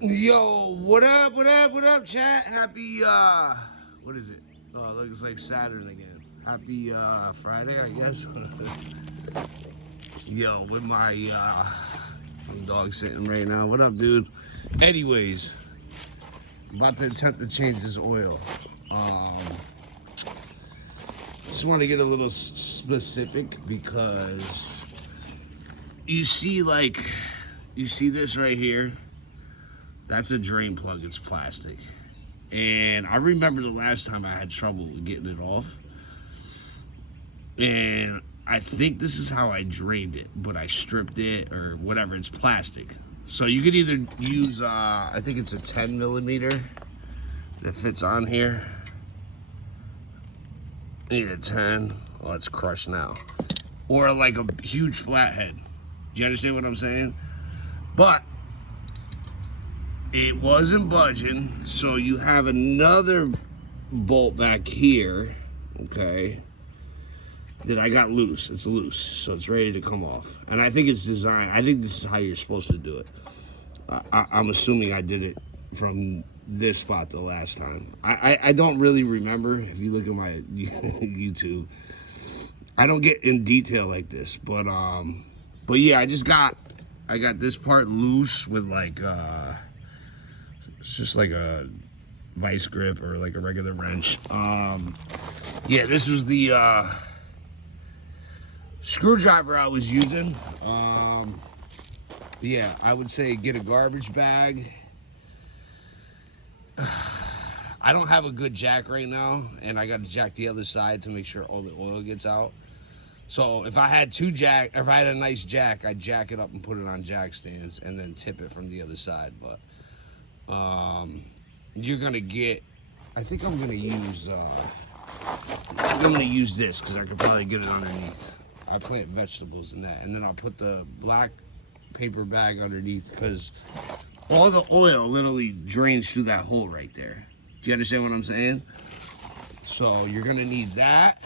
Yo, what up, what up, what up, chat? Happy, what is it? Oh, it looks like Saturn again. Happy, Friday, I guess. Yo, with my, dog sitting right now. What up, dude? Anyways, about to attempt to change this oil. Just want to get a little specific because you see, you see this right here? That's a drain plug, it's plastic. And I remember the last time I had trouble with getting it off. And I think this is how I drained it, but I stripped it or whatever, it's plastic. So you could either use, I think it's a 10 millimeter that fits on here. I need a 10, oh, it's crushed now. Or like a huge flathead. Do you understand what I'm saying? But it wasn't budging, so you have another bolt back here, okay, that I got loose. It's loose, so it's ready to come off. And I think it's designed, I think this is how you're supposed to do it. I'm assuming I did it from this spot the last time. I don't really remember. If you look at my YouTube, I don't get in detail like this, but yeah, I got this part loose with like, it's just like a vice grip or like a regular wrench. Yeah, this was the screwdriver I was using. Yeah, I would say get a garbage bag. I don't have a good jack right now, and I got to jack the other side to make sure all the oil gets out. So if I had if I had a nice jack, I'd jack it up and put it on jack stands and then tip it from the other side. But you're gonna get, I think I'm gonna use this because I could probably get it underneath. I plant vegetables in that, and then I'll put the black paper bag underneath because all the oil literally drains through that hole right there. Do you understand what I'm saying? So you're gonna need that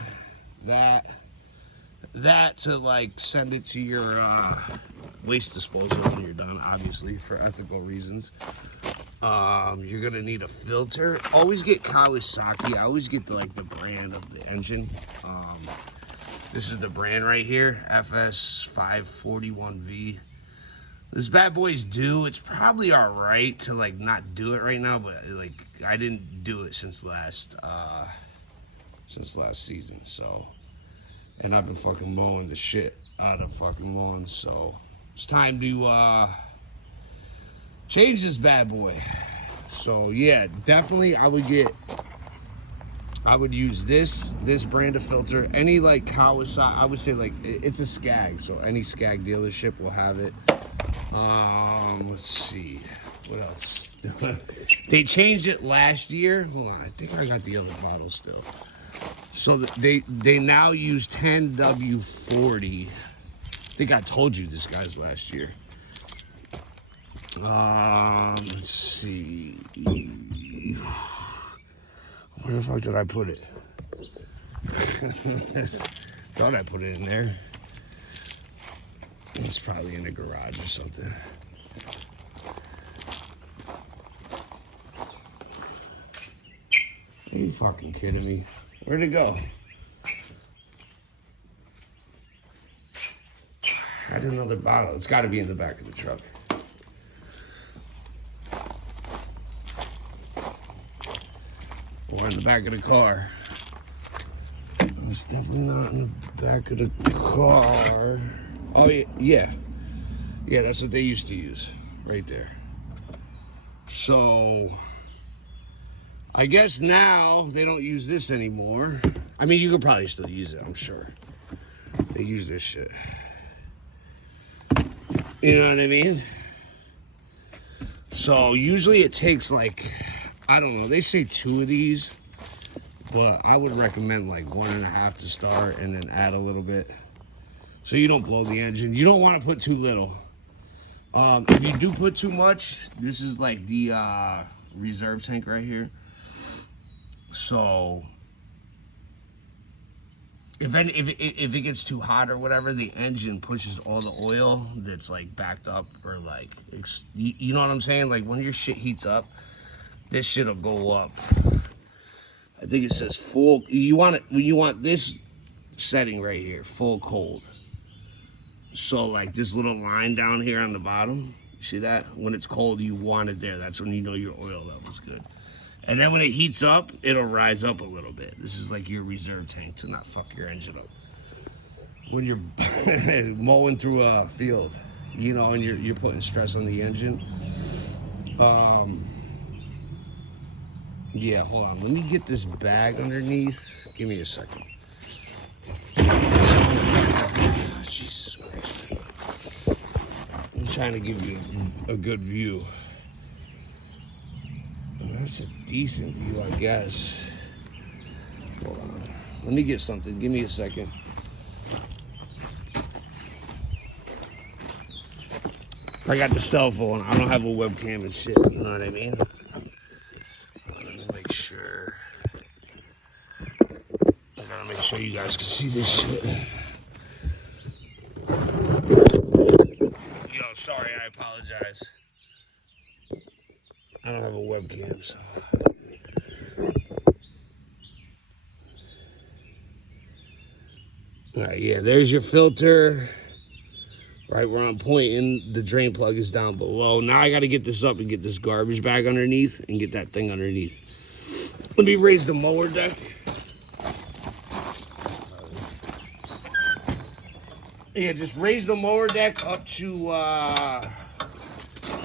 to like send it to your waste disposal when you're done, obviously for ethical reasons. You're gonna need a filter. Always get Kawasaki. I always get the brand of the engine. This is the brand right here, FS541V. This bad boy's due. It's probably all right to like not do it right now, but like I didn't do it since last season. So, and I've been fucking mowing the shit out of fucking lawns. So it's time to change this bad boy. So yeah, definitely I would use this brand of filter. Any like Kawasaki, I would say like it's a Skag, so any Skag dealership will have it. Let's see, what else? They changed it last year. Hold on, I think I got the other bottle still. So they now use 10W40. I think I told you this guy's last year. Let's see. Where the fuck did I put it? Thought I put it in there. It's probably in the garage or something. Are you fucking kidding me? Where'd it go? I had another bottle. It's got to be in the back of the truck. Or in the back of the car. It's definitely not in the back of the car. Oh, yeah. Yeah, that's what they used to use. Right there. So, I guess now they don't use this anymore. I mean, you could probably still use it, I'm sure. They use this shit. You know what I mean? So, usually it takes like, I don't know, they say 2 of these. But I would recommend like 1.5 to start and then add a little bit. So you don't blow the engine. You don't want to put too little. If you do put too much, this is like the reserve tank right here. So if it gets too hot or whatever, the engine pushes all the oil that's like backed up or like you know what I'm saying? Like when your shit heats up, this shit'll go up. I think it says full. You want this setting right here, full cold. So like this little line down here on the bottom, you see that? When it's cold, you want it there. That's when you know your oil level's good. And then when it heats up, it'll rise up a little bit. This is like your reserve tank to not fuck your engine up. When you're mowing through a field, you know, and you're putting stress on the engine. Yeah, hold on. Let me get this bag underneath. Give me a second. Jesus Christ. I'm trying to give you a good view. That's a decent view, I guess. Hold on. Let me get something. Give me a second. I got the cell phone. I don't have a webcam and shit. You know what I mean? Let me make sure. I gotta make sure you guys can see this shit. Yo, sorry. I apologize. I don't have a webcam, so. All right, yeah, there's your filter. Right where I'm pointing, the drain plug is down below. Now I got to get this up and get this garbage bag underneath and get that thing underneath. Let me raise the mower deck. Yeah, just raise the mower deck up to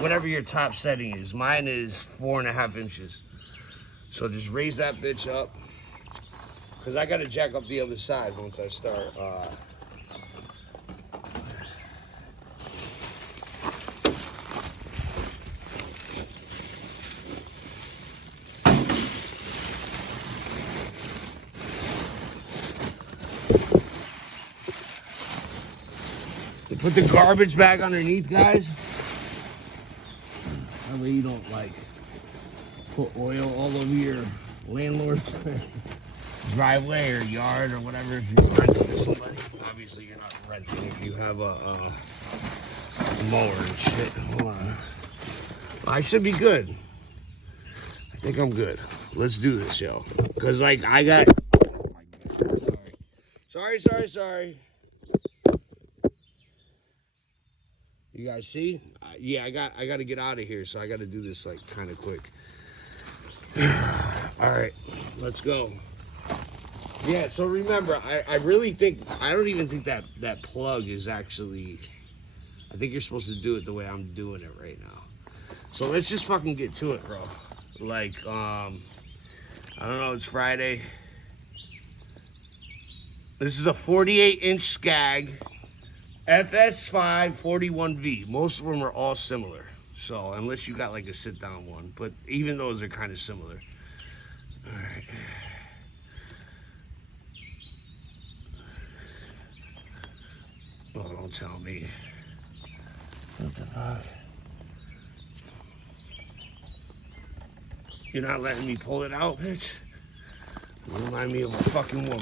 whatever your top setting is. Mine is 4.5 inches. So just raise that bitch up. Because I got to jack up the other side once I start. Put the garbage bag underneath, guys. That way you don't like put oil all over your landlord's driveway or yard or whatever if you're renting to somebody. Obviously you're not renting if you have a mower and shit. Hold on. I should be good. I think I'm good. Let's do this, yo. Cause like I got. Oh my God, sorry. You guys see? Yeah, I got to get out of here, so I got to do this like kind of quick. All right, let's go. Yeah, so remember, I really think, I don't even think that plug is actually, I think you're supposed to do it the way I'm doing it right now. So let's just fucking get to it, bro. Like, I don't know, it's Friday. This is a 48-inch Skag. FS5 41V. Most of them are all similar. So, unless you got like a sit-down one. But even those are kind of similar. Alright. Oh, don't tell me. What the fuck? You're not letting me pull it out, bitch? You remind me of a fucking woman.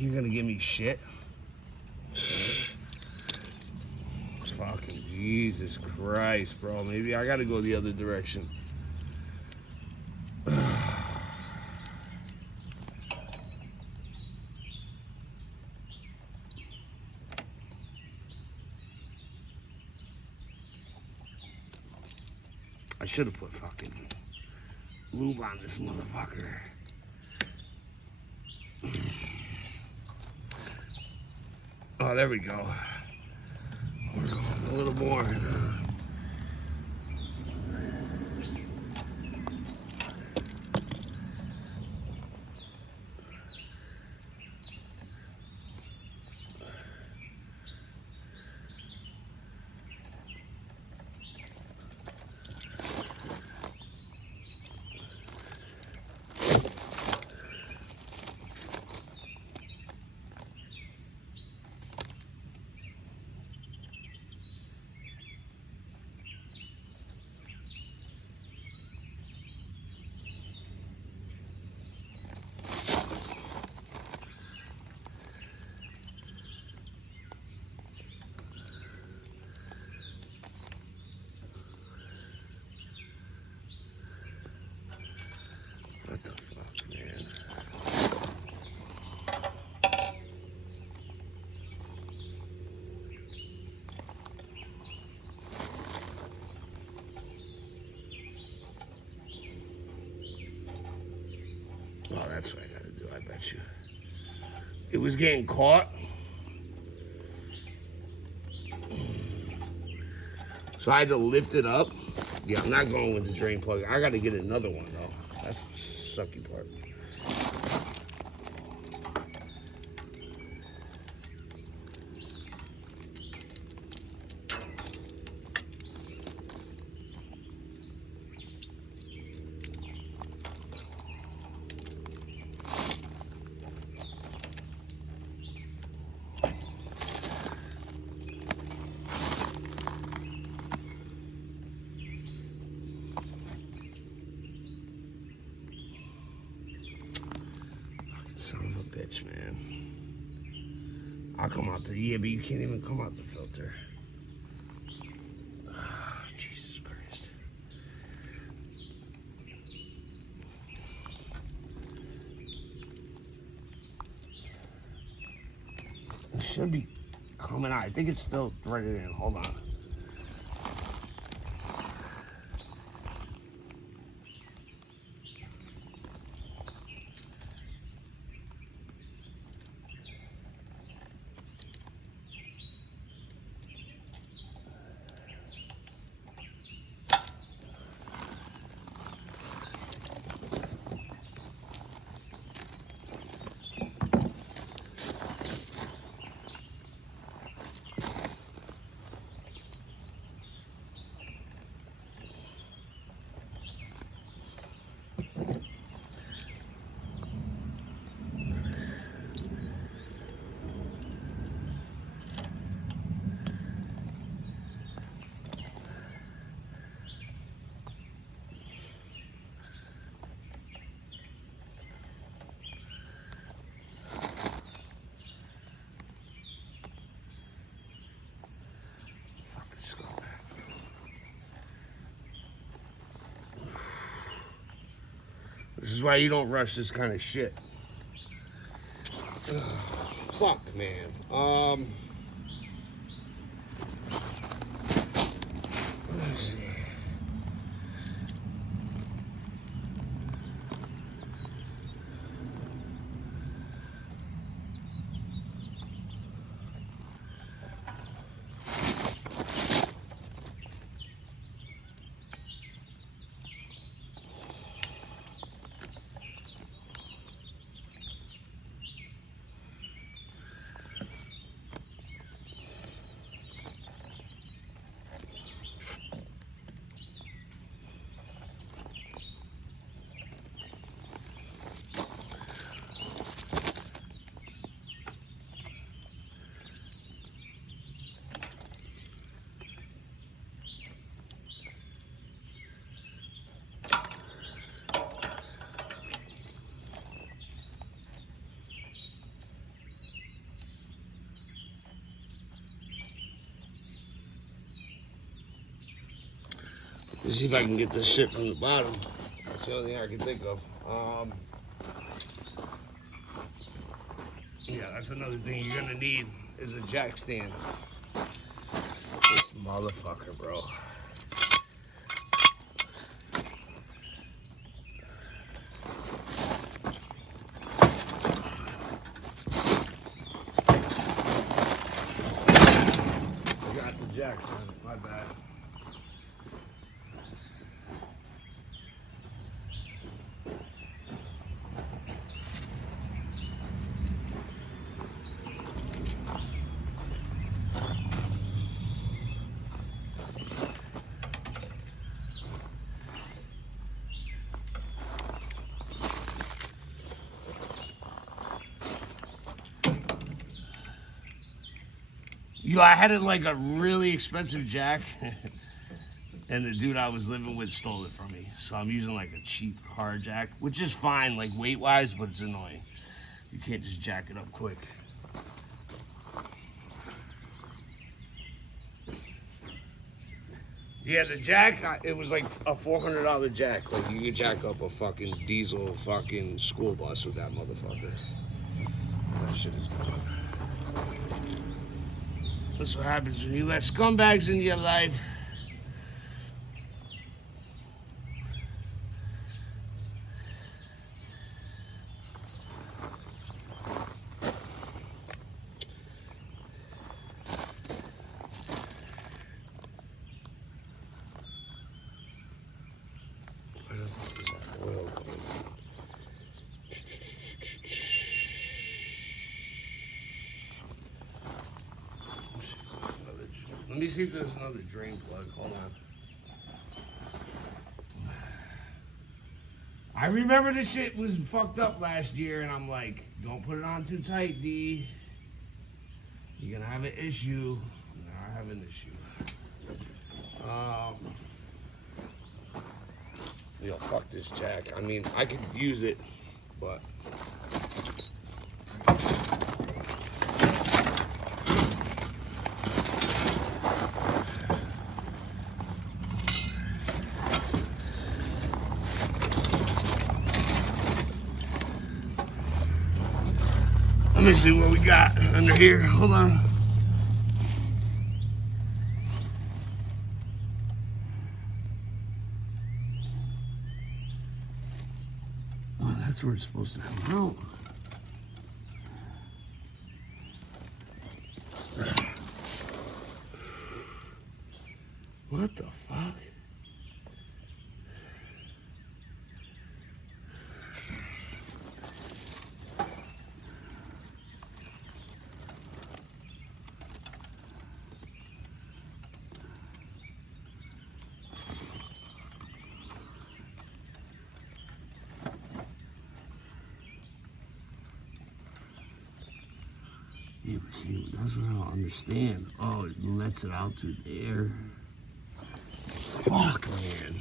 You're gonna give me shit? Fucking Jesus Christ, bro. Maybe I gotta go the other direction. I should have put fucking lube on this motherfucker. Oh, there we go. A little more. What the fuck, man? Oh, that's what I gotta do, I bet you. It was getting caught. So I had to lift it up. Yeah, I'm not going with the drain plug. I gotta get another one though. That's the sucky part. Son of a bitch, man. I'll come out the, yeah, but you can't even come out the filter. Oh, Jesus Christ. It should be coming out. I think it's still threaded in. Hold on. This is why you don't rush this kind of shit. Ugh, fuck, man. Let's see. Let's see if I can get this shit from the bottom. That's the only thing I can think of. Yeah, that's another thing you're gonna need is a jack stand. This motherfucker, bro. Yo, I had it like a really expensive jack, and the dude I was living with stole it from me. So I'm using like a cheap car jack, which is fine, like weight-wise, but it's annoying. You can't just jack it up quick. Yeah, the jack, it was like a $400 jack. Like, you could jack up a fucking diesel fucking school bus with that motherfucker. That shit is gone. That's what happens when you let scumbags in your life. Let me see if there's another drain plug. Hold on. I remember this shit was fucked up last year, and I'm like, don't put it on too tight, D. You're gonna have an issue. I have an issue. Yo, fuck this jack. I mean, I could use it, but. Let me see what we got under here. Hold on. Oh, that's where it's supposed to come out. What the fuck? Yeah, but see, that's what I don't understand. Oh, it lets it out through there. Fuck, man.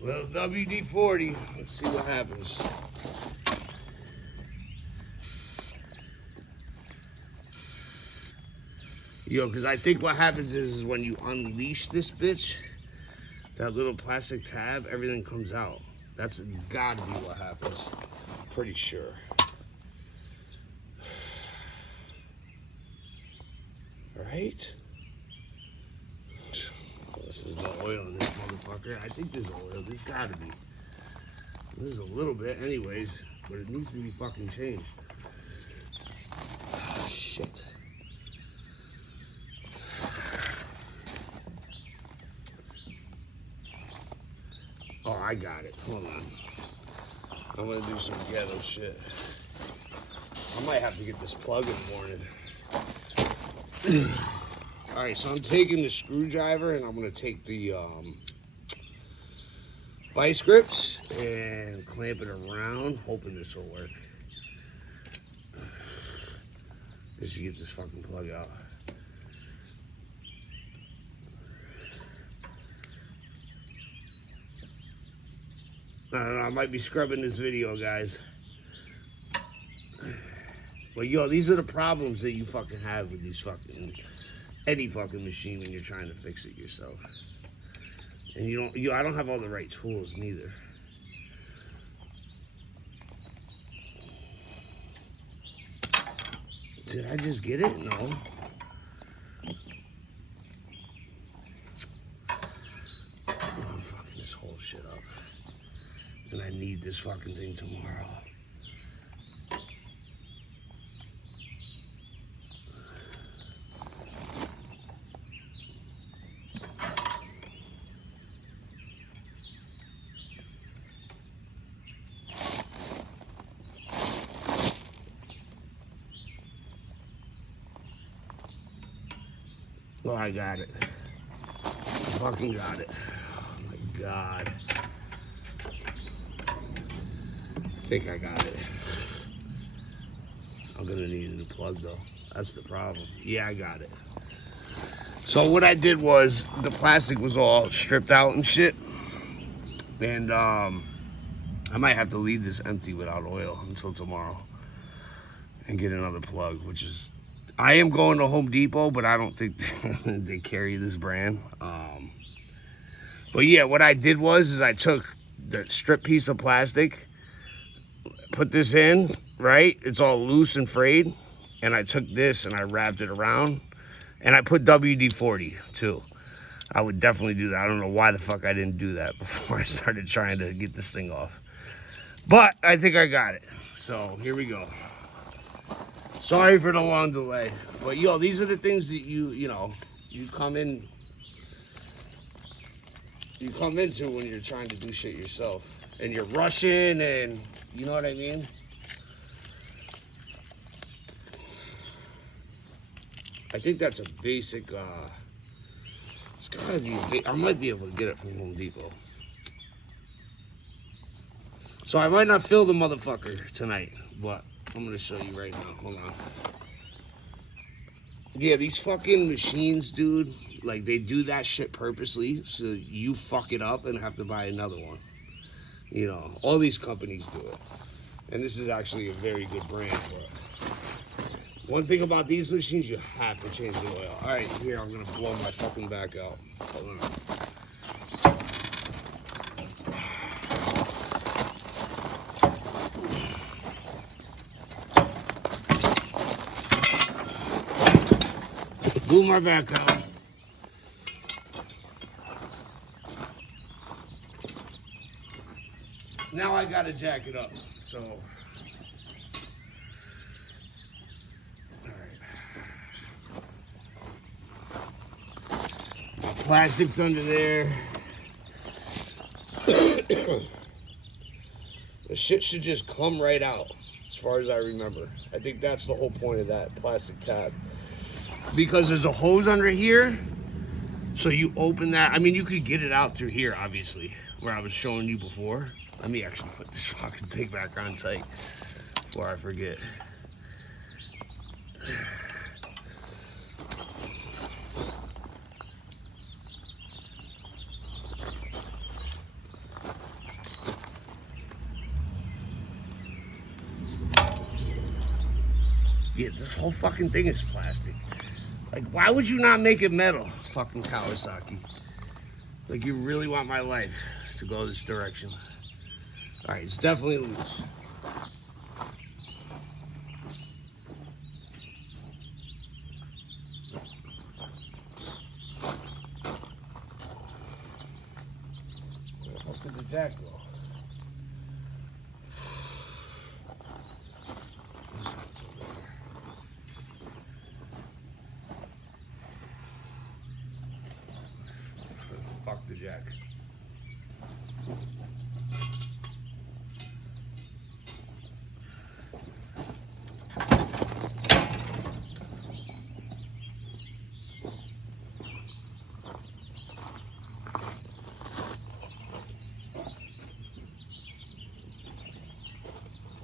Well, WD-40, let's see what happens. Yo, because I think what happens is when you unleash this bitch, that little plastic tab, everything comes out. That's gotta be what happens. Pretty sure. Right? This is no oil in this motherfucker. I think there's oil. There's gotta be. This is a little bit anyways, but it needs to be fucking changed. Shit. Oh, I got it. Hold on. I'm gonna do some ghetto shit. I might have to get this plug in the morning. All right, so I'm taking the screwdriver and I'm gonna take the vice grips and clamp it around, hoping this will work. Just to get this fucking plug out. I don't know, I might be scrubbing this video, guys. But yo, these are the problems that you fucking have with these fucking, any fucking machine when you're trying to fix it yourself. And I don't have all the right tools neither. Did I just get it? No. I'm fucking this whole shit up. And I need this fucking thing tomorrow. Oh, I got it. I fucking got it. Oh my God. I think I got it. I'm gonna need a new plug though. That's the problem. Yeah, I got it. So what I did was the plastic was all stripped out and shit. And I might have to leave this empty without oil until tomorrow and get another plug, which is, I am going to Home Depot, but I don't think they carry this brand. But yeah, what I did was I took the strip piece of plastic, put this in, right? It's all loose and frayed. And I took this and I wrapped it around. And I put WD-40 too. I would definitely do that. I don't know why the fuck I didn't do that before I started trying to get this thing off. But I think I got it. So here we go. Sorry for the long delay. But yo, these are the things that you come into when you're trying to do shit yourself. And you're rushing and you know what I mean? I think that's a basic, it's gotta be, I might be able to get it from Home Depot. So I might not fill the motherfucker tonight, but I'm gonna show you right now, hold on. Yeah, these fucking machines, dude, like they do that shit purposely so you fuck it up and have to buy another one. You know, all these companies do it. And this is actually a very good brand, but one thing about these machines, you have to change the oil. All right, here, I'm gonna blow my fucking back out. Hold on. Blew my back out. Now I gotta jack it up, so. Plastic's under there. The shit should just come right out, as far as I remember. I think that's the whole point of that plastic tab. Because there's a hose under here, so you open that. I mean, you could get it out through here, obviously, where I was showing you before. Let me actually put this fucking thing back on tight before I forget. Yeah, this whole fucking thing is plastic. Like, why would you not make it metal? Fucking Kawasaki. Like, you really want my life to go this direction. All right, it's definitely loose. Where the fuck did the jack go? Fuck the jack.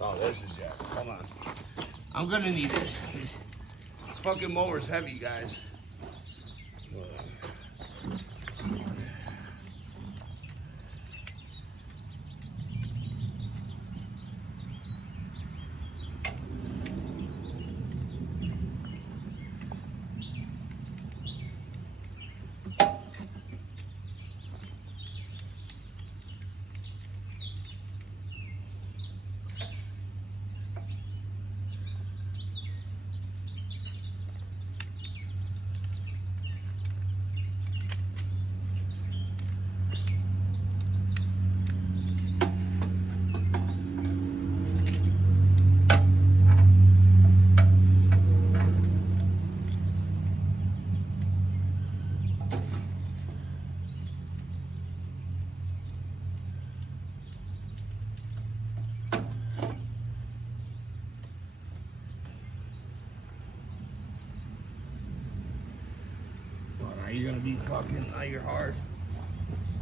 Oh, there's the jack. Come on. I'm gonna need it. This fucking mower's heavy, guys. you're gonna be fucking, now you're hard.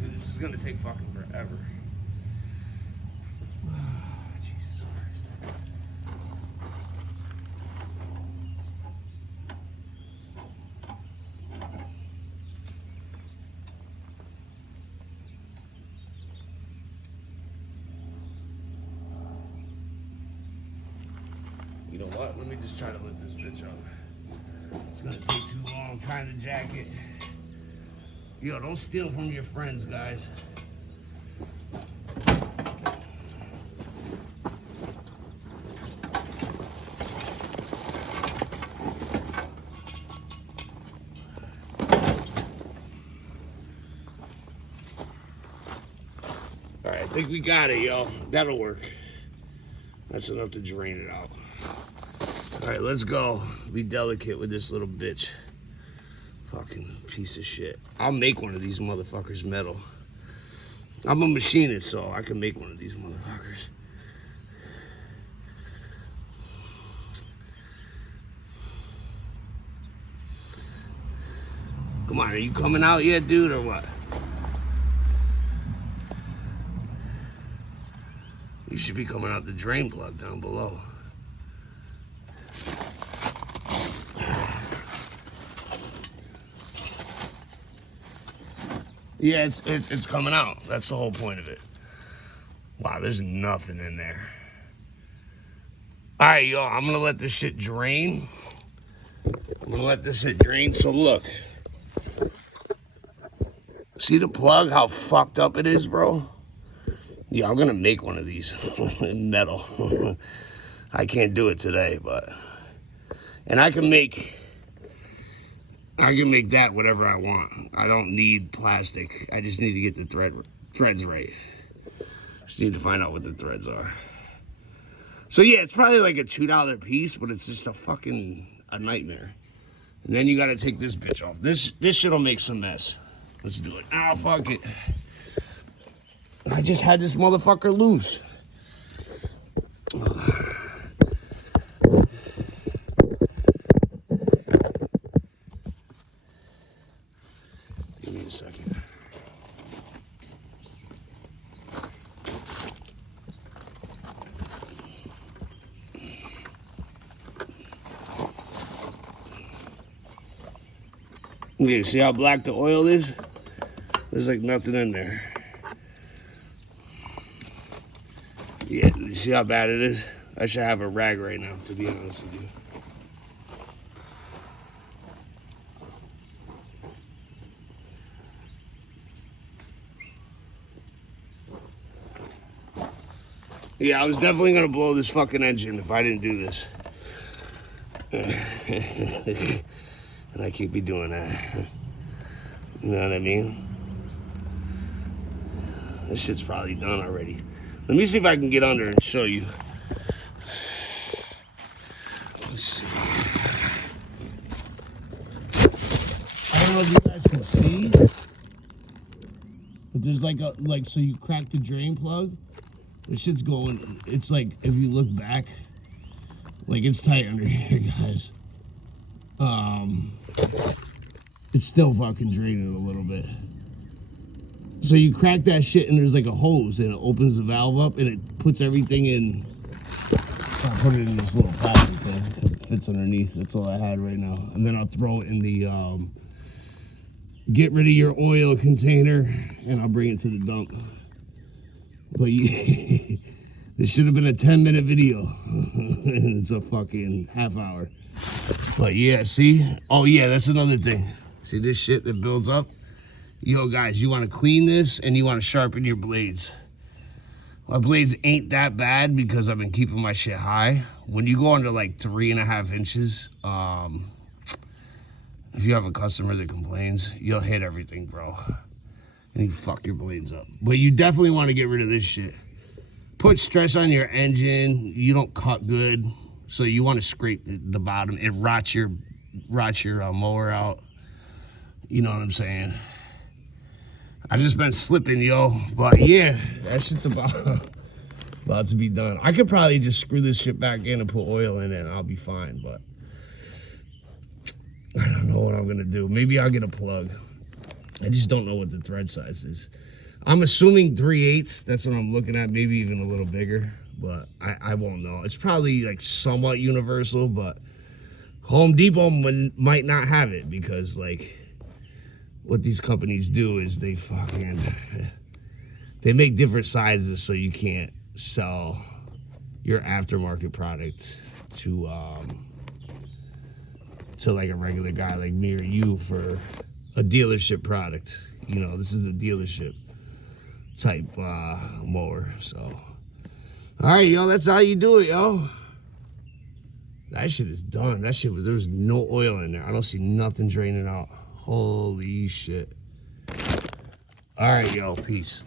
Dude, this is gonna take fucking forever. Jesus Christ. You know what? Let me just try to lift this bitch up. It's gonna take too long trying to jack it. Yo, don't steal from your friends, guys. All right, I think we got it, yo. That'll work. That's enough to drain it out. All right, let's go. Be delicate with this little bitch. Fucking piece of shit. I'll make one of these motherfuckers metal. I'm a machinist, so I can make one of these motherfuckers. Come on, are you coming out yet, dude, or what? You should be coming out the drain plug down below. Yeah, it's coming out. That's the whole point of it. Wow, there's nothing in there. All right, yo, I'm gonna let this shit drain. So look. See the plug, how fucked up it is, bro? Yeah, I'm gonna make one of these in metal. I can't do it today, but... And I can make that whatever I want. I don't need plastic. I just need to get the threads right. Just need to find out what the threads are. So yeah, it's probably like a $2 piece, but it's just a nightmare. And then you gotta take this bitch off. This shit'll make some mess. Let's do it. Ah, fuck it. I just had this motherfucker loose. Give me a second. Okay, see how black the oil is? There's like nothing in there. Yeah, you see how bad it is? I should have a rag right now, to be honest with you. Yeah, I was definitely gonna blow this fucking engine if I didn't do this. And I keep doing that. You know what I mean? This shit's probably done already. Let me see if I can get under and show you. Let's see. I don't know if you guys can see, but there's so you crack the drain plug. This shit's going, it's like, if you look back, like it's tight under here, guys. It's still fucking draining a little bit. So you crack that shit and there's like a hose and it opens the valve up and it puts everything in. I'll put it in this little plastic thing because it fits underneath. That's all I had right now. And then I'll throw it in the get rid of your oil container and I'll bring it to the dump. But yeah, this should have been a 10-minute video and it's a fucking half hour. But yeah, see? Oh yeah, that's another thing. See this shit that builds up? Yo guys, you want to clean this and you want to sharpen your blades. My blades ain't that bad because I've been keeping my shit high. When you go under like 3.5 inches, if you have a customer that complains, you'll hit everything, bro. And you fuck your blades up. But you definitely want to get rid of this shit. Put stress on your engine. You don't cut good. So you want to scrape the bottom. It rots your mower out. You know what I'm saying? I just been slipping, yo. But yeah, that shit's about to be done. I could probably just screw this shit back in and put oil in it and I'll be fine. But I don't know what I'm gonna do. Maybe I'll get a plug. I just don't know what the thread size is. I'm assuming 3/8. That's what I'm looking at. Maybe even a little bigger, but I won't know. It's probably like somewhat universal, but Home Depot might not have it because like what these companies do is they make different sizes so you can't sell your aftermarket product to like a regular guy like me or you for a dealership product. You know, this is a dealership type mower. So, all right, yo, that's how you do it, yo. That shit is done. That shit was, there's no oil in there. I don't see nothing draining out. Holy shit. All right, yo, peace.